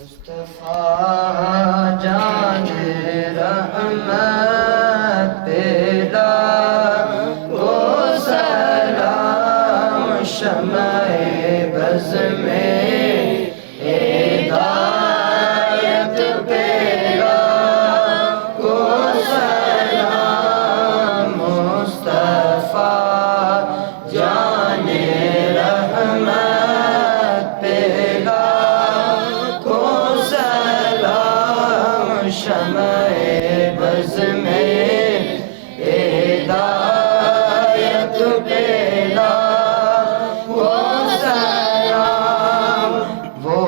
मुस्तफा जाने रहमत पेला को सलाम शम्ए बज़ में हिदायत पेला को सलाम मुस्तफा जाने रहमत पेला को सलाम शम्ए बज़ में हिदायत पेला को सलाम वो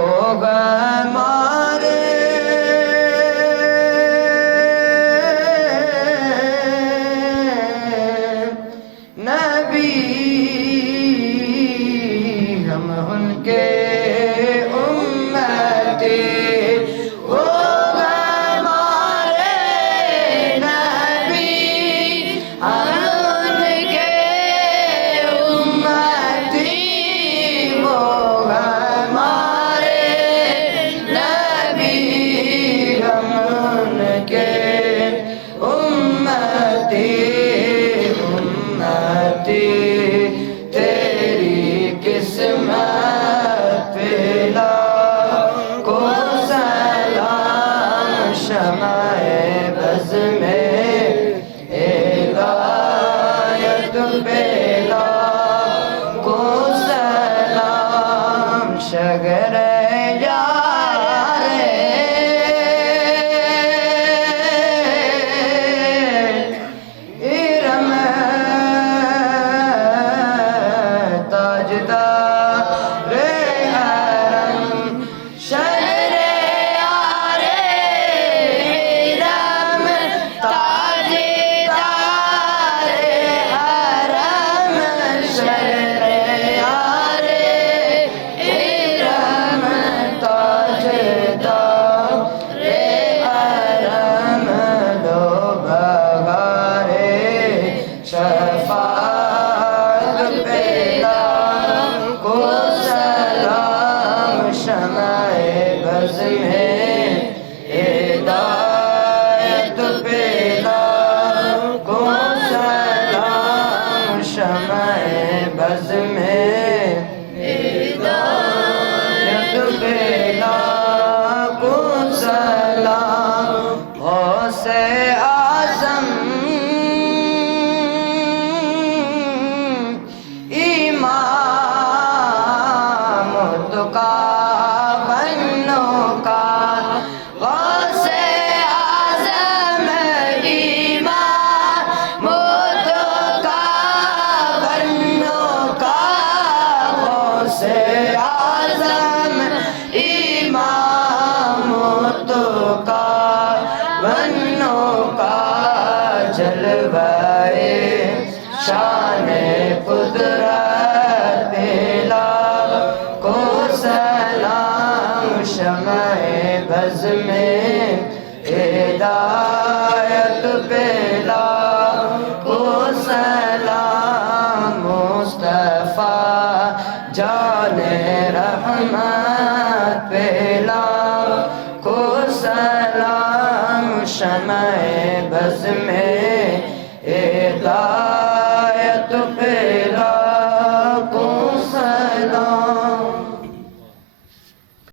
हमारे नबी हम उनके उम्मती वो हमारे नबी हम उनके उम्मती वो हमारे नबी हम उनके उम्मती उम्मती तेरी किस्मत पेला को सलाम शम्ए बज़ में हिदायत पेला को सलाम शगर यारे इरम ताजदार हरम शहरे यारे इरम ताजदार हरम शहरे यारे इरम ताजदार हरम लो बगारे शफाअत पेला को सलाम शम्ए बज़ में हिदायत पेला को सलाम शम्ए बज़ में हिदायत पेला को सलाम गौसे आज़म इमाम तुका बन्नो का गौसे आज़म इमाम तुका बन्नो का गौसे आज़म इमाम तुका बन्नो का जलवाए शाने कुदरत पेला को सलाम शम्ए बज़ में हिदायत पेला को सलाम मुस्तफा जाने रहमत पेला को सलाम शम्ए बज़ में